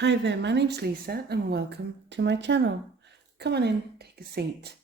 Hi there, my name's Lisa and welcome to my channel. Come on in, take a seat,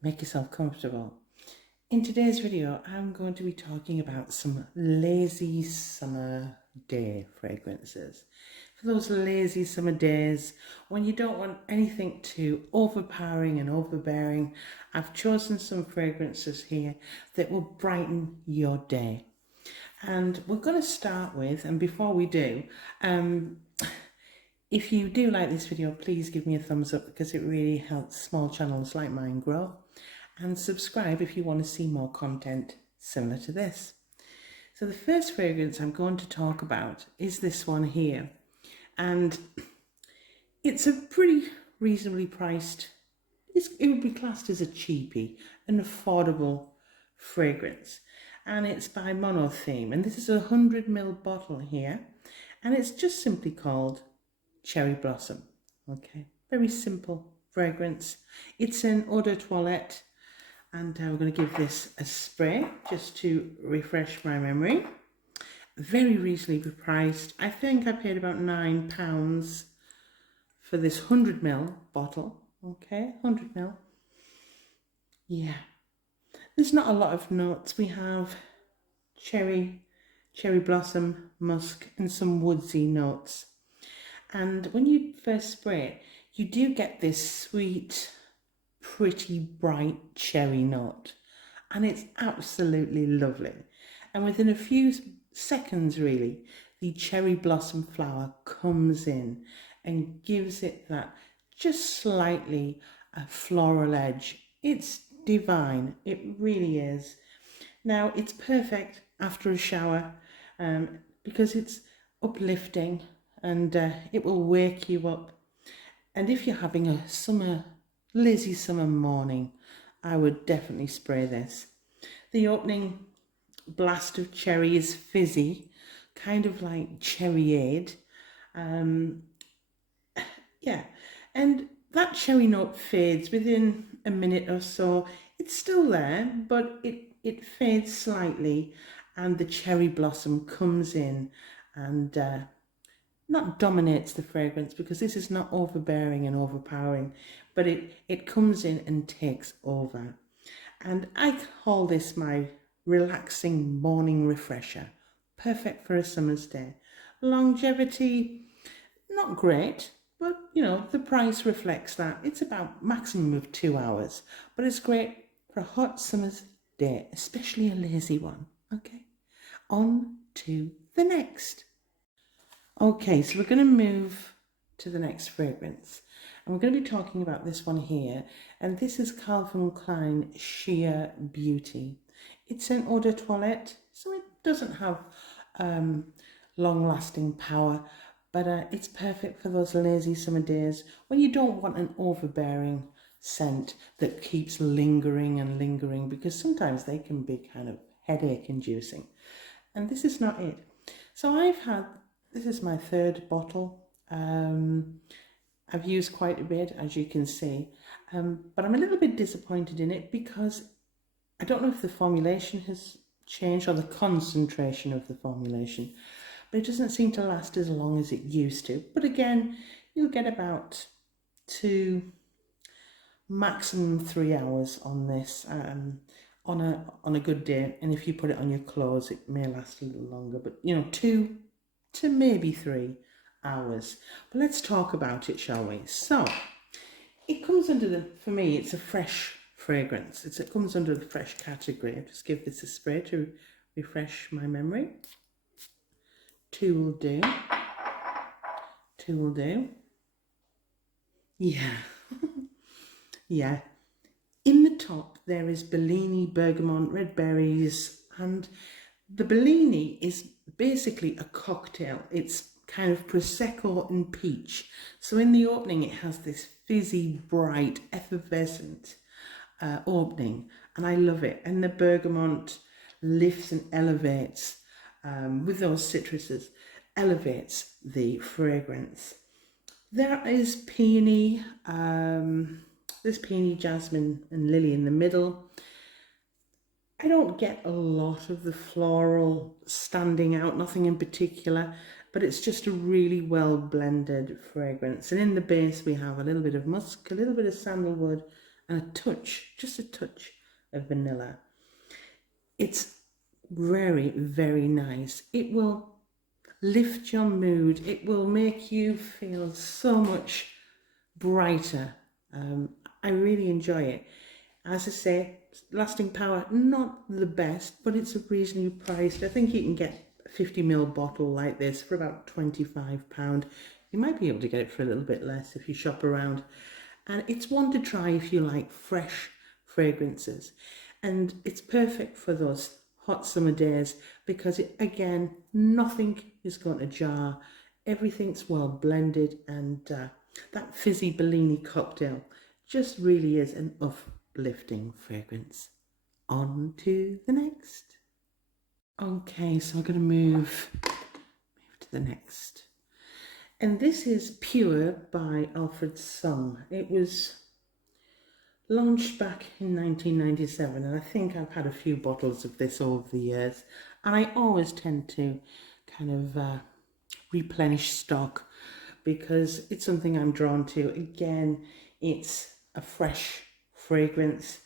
make yourself comfortable. In today's video, I'm going to be talking about some lazy summer day fragrances. For those lazy summer days when you don't want anything too overpowering and overbearing, I've chosen some fragrances here that will brighten your day. And we're going to start with, and before we do, if you do like this video, please give me a thumbs up because it really helps small channels like mine grow. And subscribe if you want to see more content similar to this. So the first fragrance I'm going to talk about is this one here. And it's a pretty reasonably priced, it would be classed as a cheapie, an affordable fragrance. And it's by Monotheme. And this is a 100ml bottle here. And it's just simply called Cherry Blossom. Okay, very simple fragrance. It's an eau de toilette, and we're going to give this a spray just to refresh my memory. Very reasonably priced. I think I paid about £9 for this 100ml bottle. Okay, 100ml. Yeah, there's not a lot of notes. We have cherry blossom, musk, and some woodsy notes. And when you first spray it, you do get this sweet, pretty bright cherry note. And it's absolutely lovely. And within a few seconds, really, the cherry blossom flower comes in and gives it that just slightly floral edge. It's divine. It really is. Now, it's perfect after a shower because it's uplifting. And it will wake you up. And if you're having a lazy summer morning, I would definitely spray this. The opening blast of cherry is fizzy, kind of like cherryade. Yeah, and that cherry note fades within a minute or so. It's still there, but it fades slightly, and the cherry blossom comes in and not dominates the fragrance, because this is not overbearing and overpowering, but it comes in and takes over. And I call this my relaxing morning refresher. Perfect for a summer's day. Longevity, not great, but you know, the price reflects that. It's about maximum of 2 hours, but it's great for a hot summer's day, especially a lazy one. Okay, on to the next. Okay, so we're going to move to the next fragrance, and we're going to be talking about this one here, and this is Calvin Klein Sheer Beauty. It's an eau de toilette, so it doesn't have long-lasting power, but it's perfect for those lazy summer days when you don't want an overbearing scent that keeps lingering and lingering, because sometimes they can be kind of headache-inducing, and this is not it. So this is my third bottle. I've used quite a bit, as you can see, but I'm a little bit disappointed in it because I don't know if the formulation has changed, or the concentration of the formulation, but it doesn't seem to last as long as it used to. But again, you'll get about 2, maximum 3 hours on this on a good day, and if you put it on your clothes, it may last a little longer, but you know, 2 to maybe 3 hours. But let's talk about it, shall we? So it comes under for me, it's a fresh fragrance. It comes under the fresh category. I'll just give this a spray to refresh my memory. 2 will do. 2 will do. Yeah. Yeah. In the top there is Bellini, bergamot, red berries, and the Bellini is basically a cocktail. It's kind of Prosecco and peach. So in the opening it has this fizzy, bright, effervescent opening, and I love it. And the bergamot lifts and elevates with those citruses, elevates the fragrance. There is peony, there's peony, jasmine and lily in the middle. I don't get a lot of the floral standing out, nothing in particular. but it's just a really well blended fragrance. And in the base we have a little bit of musk, a little bit of sandalwood, and a touch, just a touch of vanilla. It's very, very nice. It will lift your mood. It will make you feel so much brighter. I really enjoy it. As I say, lasting power, not the best, but it's reasonably priced. I think you can get a 50ml bottle like this for about £25. You might be able to get it for a little bit less if you shop around. And it's one to try if you like fresh fragrances. And it's perfect for those hot summer days because, again, nothing is going to jar. Everything's well blended, and that fizzy Bellini cocktail just really is an uplifting fragrance. On to the next. Okay, so I'm going to move to the next. And this is Pure by Alfred's son. It was launched back in 1997, and I think I've had a few bottles of this over the years, and I always tend to kind of replenish stock because it's something I'm drawn to. Again, it's a fresh fragrance.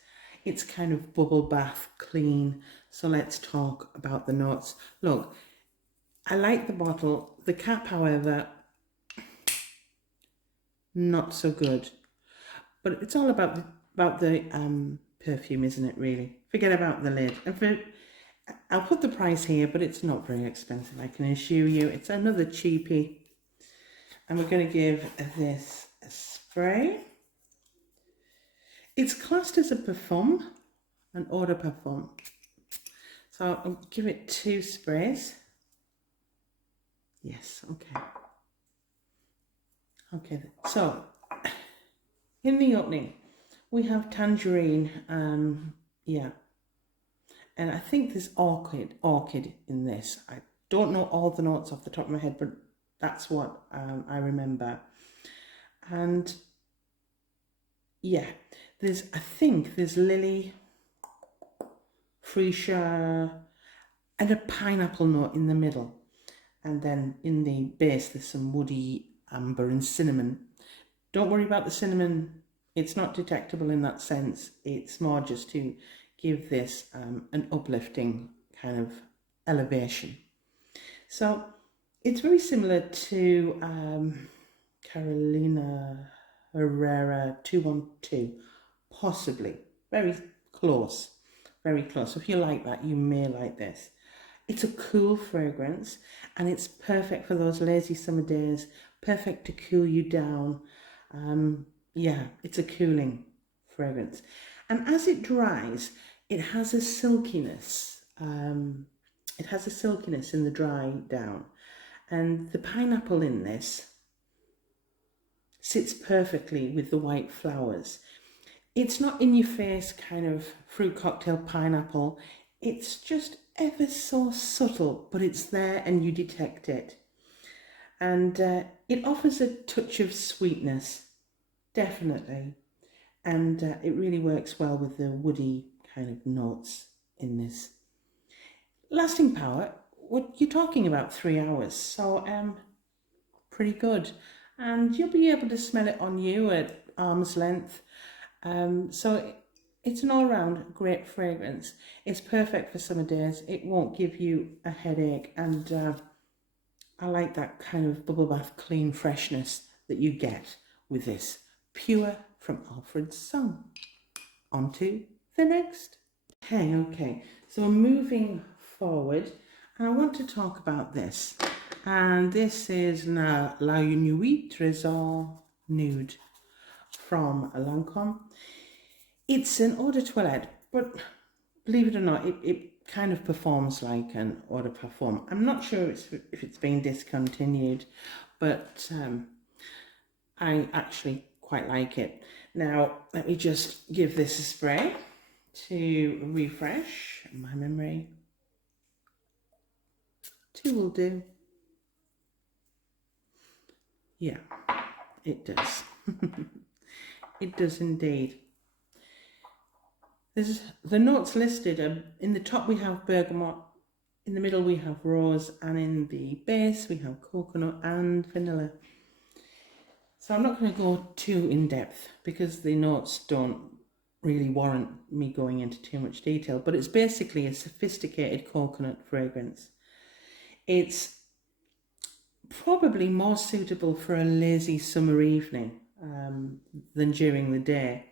It's kind of bubble bath clean. So let's talk about the notes. Look, I like the bottle. The cap, however, not so good. But it's all about the perfume, isn't it, really? Forget about the lid. I'll put the price here, but it's not very expensive, I can assure you. It's another cheapie. And we're going to give this a spray. It's classed as a perfume, an eau de parfum. So I'll give it 2 sprays. Yes, okay. Okay, so in the opening, we have tangerine, yeah. And I think there's orchid in this. I don't know all the notes off the top of my head, but that's what I remember. And yeah, I think there's lily, freesia, and a pineapple note in the middle. And then in the base, there's some woody, amber, and cinnamon. Don't worry about the cinnamon. It's not detectable in that sense. It's more just to give this an uplifting kind of elevation. So it's very similar to Carolina Herrera 212, possibly. Very close, very close. If you like that, you may like this. It's a cool fragrance, and it's perfect for those lazy summer days, perfect to cool you down. Yeah, it's a cooling fragrance. And as it dries, it has a silkiness. It has a silkiness in the dry down. And the pineapple in this sits perfectly with the white flowers. It's not in your face kind of fruit cocktail pineapple. It's just ever so subtle, but it's there and you detect it. And it offers a touch of sweetness, definitely. And it really works well with the woody kind of notes in this. Lasting power, you're talking about 3 hours, so pretty good. And you'll be able to smell it on you at arm's length. So it's an all-round great fragrance. It's perfect for summer days. It won't give you a headache, and I like that kind of bubble bath clean freshness that you get with this. Pure from Alfred's son. On to the next. Okay, so we're moving forward, and I want to talk about this. And this is La Nuit Tresor Nude from Lancome. It's an eau de toilette, but believe it or not, it kind of performs like an eau de parfum. I'm not sure if it's been discontinued, but I actually quite like it. Now, let me just give this a spray to refresh my memory. 2 will do. Yeah, it does. It does indeed. There's the notes listed. In the top we have bergamot. In the middle we have rose, and in the base we have coconut and vanilla. So I'm not going to go too in depth because the notes don't really warrant me going into too much detail, but it's basically a sophisticated coconut fragrance. It's probably more suitable for a lazy summer evening than during the day,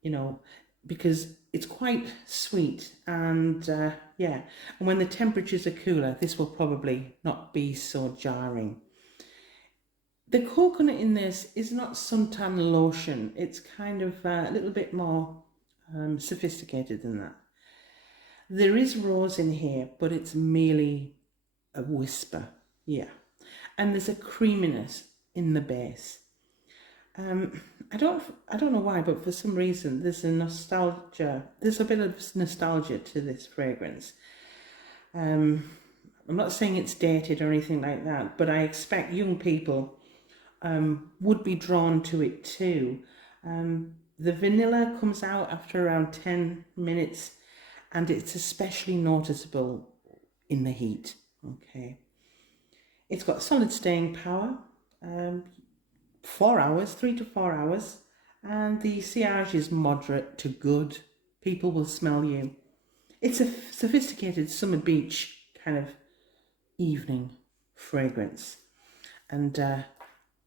you know, because it's quite sweet, and yeah, and when the temperatures are cooler, this will probably not be so jarring. The coconut in this is not suntan lotion. It's kind of a little bit more sophisticated than that. There is rose in here, but it's merely a whisper, yeah. And there's a creaminess in the base. I don't know why, but for some reason there's a bit of nostalgia to this fragrance. I'm not saying it's dated or anything like that, but I expect young people would be drawn to it too. The vanilla comes out after around 10 minutes, and it's especially noticeable in the heat. Okay, it's got solid staying power, 4 hours, 3 to 4 hours, and the sillage is moderate to good. People will smell you. It's a sophisticated summer beach kind of evening fragrance, and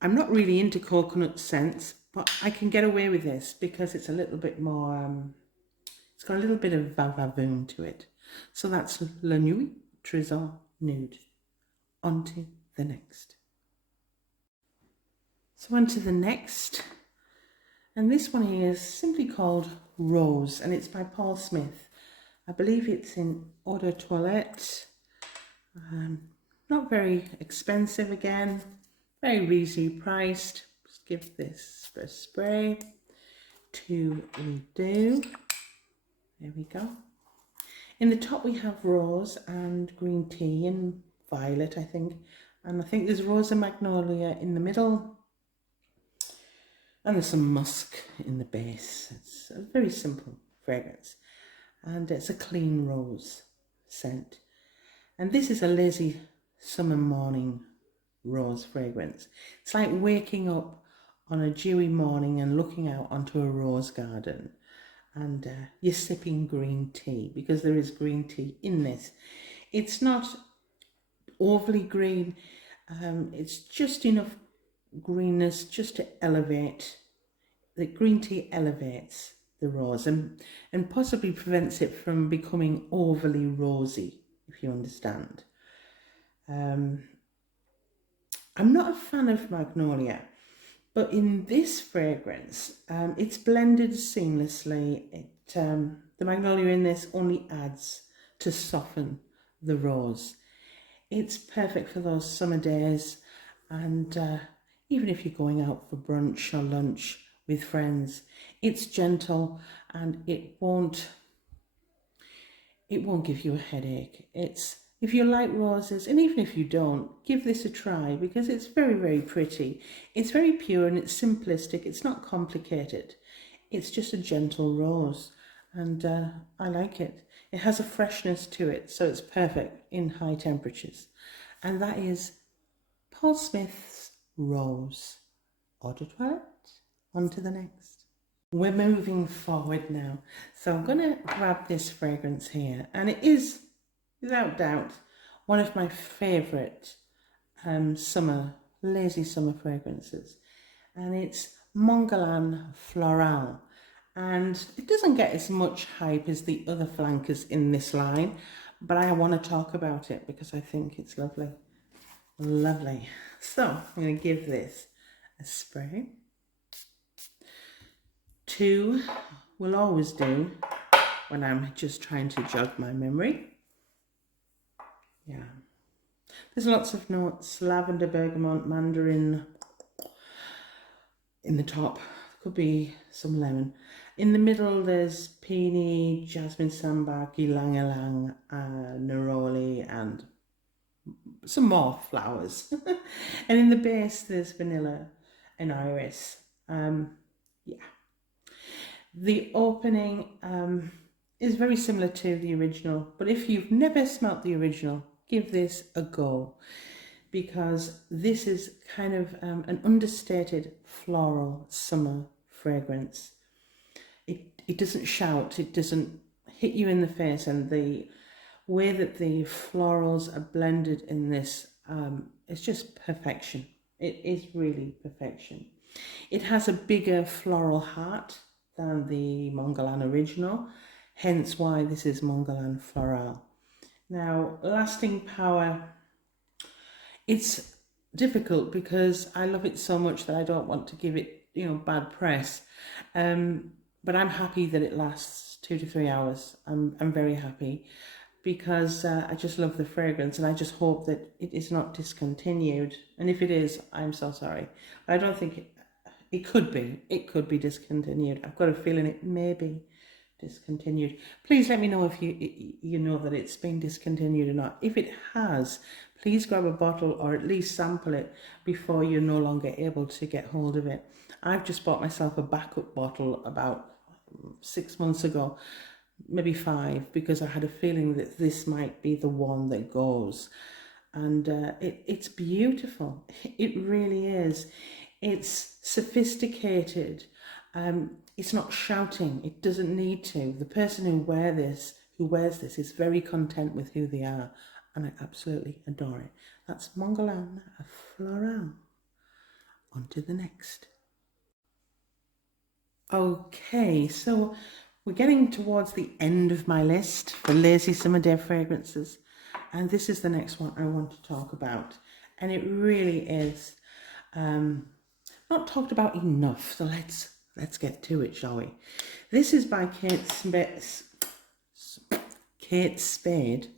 I'm not really into coconut scents, but I can get away with this because it's a little bit more, it's got a little bit of va-va-voom to it. So that's La Nuit, Tresor, Nude. On to the next. So on to the next. And this one here is simply called Rose, and it's by Paul Smith. I believe it's in Eau de Toilette. Not very expensive again. Very reasonably priced. Just give this a spray. 2 will do. There we go. In the top we have rose and green tea and violet, I think. And I think there's rose and magnolia in the middle. And there's some musk in the base. It's a very simple fragrance. And it's a clean rose scent. And this is a lazy summer morning rose fragrance. It's like waking up on a dewy morning and looking out onto a rose garden, and you're sipping green tea, because there is green tea in this. It's not overly green, it's just enough greenness just to elevate. The green tea elevates the rose and possibly prevents it from becoming overly rosy, if you understand. I'm not a fan of magnolia, but in this fragrance, it's blended seamlessly. The magnolia in this only adds to soften the rose. It's perfect for those summer days, and even if you're going out for brunch or lunch with friends, it's gentle and it won't give you a headache. If you like roses, and even if you don't, give this a try, because it's very, very pretty. It's very pure and it's simplistic. It's not complicated. It's just a gentle rose, and I like it. It has a freshness to it, so it's perfect in high temperatures. And that is Paul Smith's Rose. Eau de Toilette. On to the next. We're moving forward now. So I'm going to grab this fragrance here, and it is, without doubt, one of my favourite lazy summer fragrances. And it's Mon Guerlain Florale. And it doesn't get as much hype as the other flankers in this line, but I want to talk about it because I think it's lovely. Lovely. So I'm going to give this a spray. 2 will always do when I'm just trying to jog my memory. Yeah. There's lots of notes: lavender, bergamot, mandarin. In the top, could be some lemon. In the middle, there's peony, jasmine sambac, ylang ylang, neroli, and some more flowers. And in the base, there's vanilla and iris. Yeah. The opening, is very similar to the original, but if you've never smelt the original, give this a go, because this is kind of an understated floral summer fragrance. It doesn't shout, it doesn't hit you in the face, and the way that the florals are blended in this, it's just perfection. It is really perfection. It has a bigger floral heart than the Mon Guerlain original, hence why this is Mon Guerlain Florale. Now, lasting power, it's difficult because I love it so much that I don't want to give it, bad press. But I'm happy that it lasts 2 to 3 hours. I'm very happy because I just love the fragrance, and I just hope that it is not discontinued. And if it is, I'm so sorry. I don't think it could be. It could be discontinued. I've got a feeling it may be discontinued. Please let me know if you know that it's been discontinued or not. If it has, please grab a bottle or at least sample it before you're no longer able to get hold of it. I've just bought myself a backup bottle about 6 months ago, maybe 5, because I had a feeling that this might be the one that goes. And it's beautiful. It really is. It's sophisticated. It's not shouting. It doesn't need to. The person who wears this is very content with who they are, and I absolutely adore it. That's Mon Guerlain Florale. On to the next. Okay, so we're getting towards the end of my list for lazy summer day fragrances, and this is the next one I want to talk about, and it really is not talked about enough. So let's get to it, shall we? This is by Kate Spade,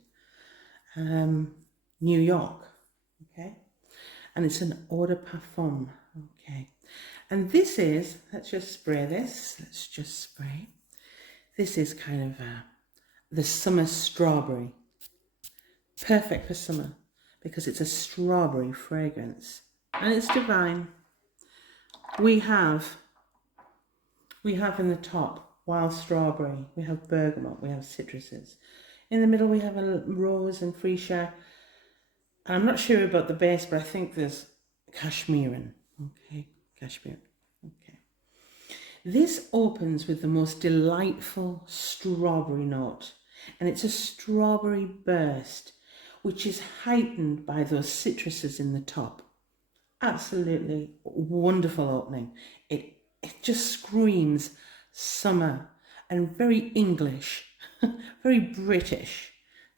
New York. Okay, and it's an eau de parfum. Okay, and this is, let's just spray this. Let's just spray. This is kind of the summer strawberry. Perfect for summer because it's a strawberry fragrance and it's divine. We have in the top wild strawberry, we have bergamot, we have citruses. In the middle we have a rose and freesia. And I'm not sure about the base, but I think there's cashmeran. Okay, cashmere. Okay. This opens with the most delightful strawberry note, and it's a strawberry burst, which is heightened by those citruses in the top. Absolutely wonderful opening. It just screams summer and very English, very British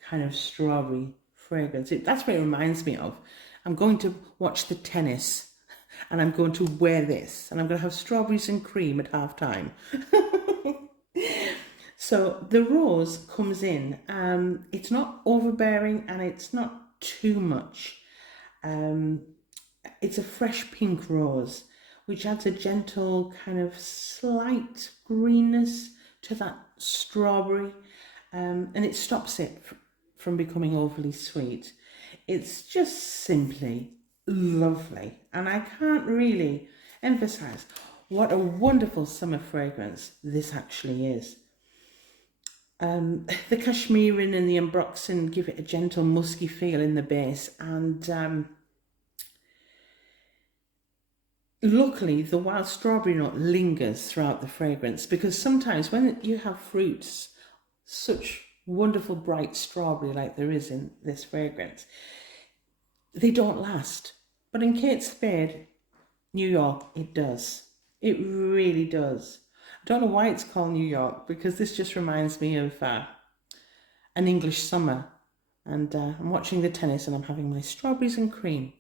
kind of strawberry fragrance. That's what it reminds me of. I'm going to watch the tennis and I'm going to wear this and I'm going to have strawberries and cream at half time. So the rose comes in. It's not overbearing and it's not too much. It's a fresh pink rose, which adds a gentle kind of slight greenness to that strawberry, and it stops it from becoming overly sweet. It's just simply lovely, and I can't really emphasize what a wonderful summer fragrance this actually is. The cashmeran and the ambroxan give it a gentle musky feel in the base, and luckily the wild strawberry note lingers throughout the fragrance, because sometimes when you have fruits, such wonderful bright strawberry like there is in this fragrance, they don't last. But in Kate Spade, New York, it does. It really does. I don't know why it's called New York, because this just reminds me of an English summer. And I'm watching the tennis and I'm having my strawberries and cream.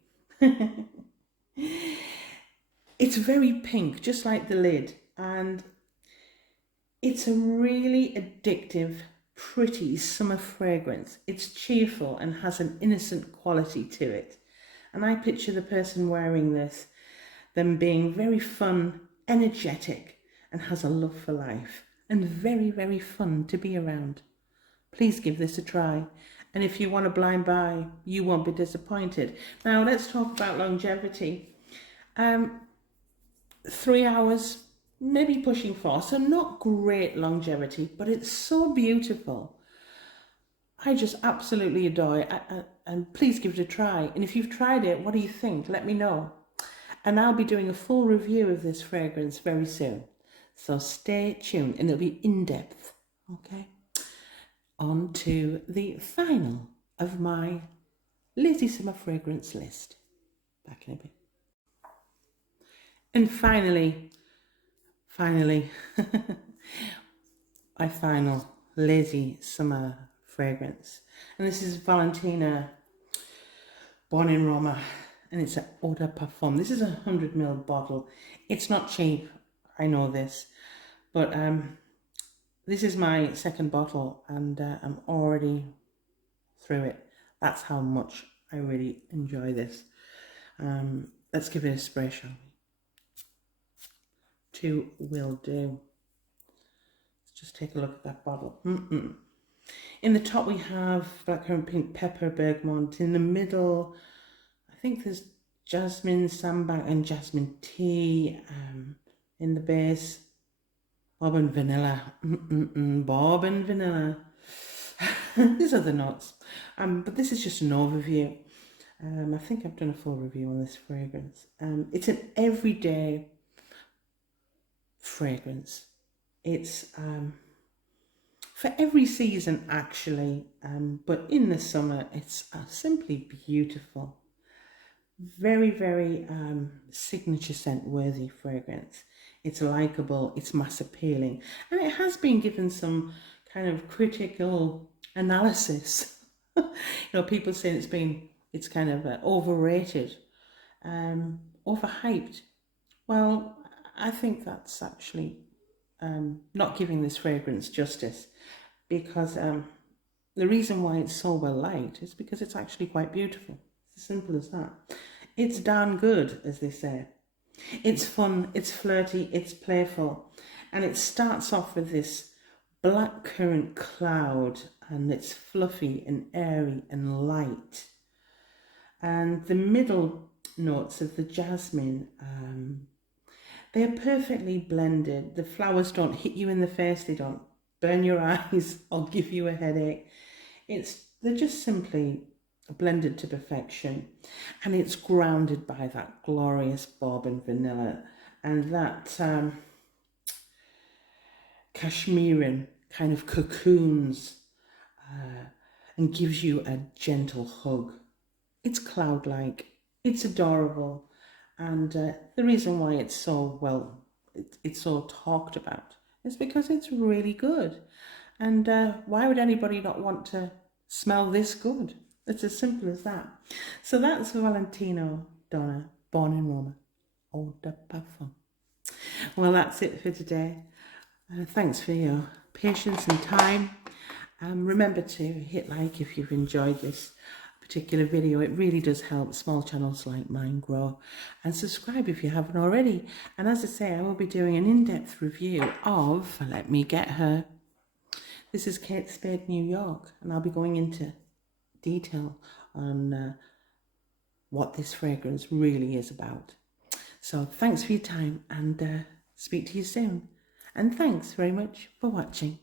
It's very pink, just like the lid. And it's a really addictive, pretty summer fragrance. It's cheerful and has an innocent quality to it. And I picture the person wearing this, them being very fun, energetic, and has a love for life, and very, very fun to be around. Please give this a try. And if you want a blind buy, you won't be disappointed. Now let's talk about longevity. 3 hours, maybe pushing 4, so not great longevity, but it's so beautiful. I just absolutely adore it, and please give it a try. And if you've tried it, what do you think? Let me know. And I'll be doing a full review of this fragrance very soon. So stay tuned, and it'll be in depth. Okay. On to the final of my lazy summer fragrance list. Back in a bit. And finally, my final lazy summer fragrance. And this is Valentino, born in Roma, and it's an eau de parfum. This is a 100ml bottle. It's not cheap, I know this, but this is my second bottle, and I'm already through it. That's how much I really enjoy this. Let's give it a spray, shall we? 2 will do. Let's just take a look at that bottle. In the top we have blackcurrant pink pepper bergamot. In the middle, I think there's jasmine sambac and jasmine tea. In the base, bob and vanilla. Bob and vanilla. These are the notes. But this is just an overview. I think I've done a full review on this fragrance. It's an everyday fragrance. It's for every season actually, but in the summer it's simply beautiful. Very, very signature scent worthy fragrance. It's likable, it's mass appealing, and it has been given some kind of critical analysis. You know, people say it's kind of overrated, overhyped. Well, I think that's actually not giving this fragrance justice, because the reason why it's so well liked is because it's actually quite beautiful. It's as simple as that. It's darn good, as they say. It's fun, it's flirty, it's playful, and it starts off with this blackcurrant cloud, and it's fluffy and airy and light. And the middle notes of the jasmine, they are perfectly blended. The flowers don't hit you in the face, they don't burn your eyes or give you a headache. They're just simply blended to perfection, and it's grounded by that glorious bob and vanilla and that cashmerean kind of cocoons, and gives you a gentle hug. It's cloud-like, it's adorable, and the reason why it's so it's so talked about is because it's really good. And why would anybody not want to smell this good? It's as simple as that. So that's Valentino Donna, born in Roma, eau de parfum. Well, that's it for today. Thanks for your patience and time. Remember to hit like if you've enjoyed this particular video. It really does help small channels like mine grow. And subscribe if you haven't already. And as I say, I will be doing an in-depth review of, let me get her. This is Kate Spade, New York, and I'll be going into detail on what this fragrance really is about. So thanks for your time, and speak to you soon. And thanks very much for watching.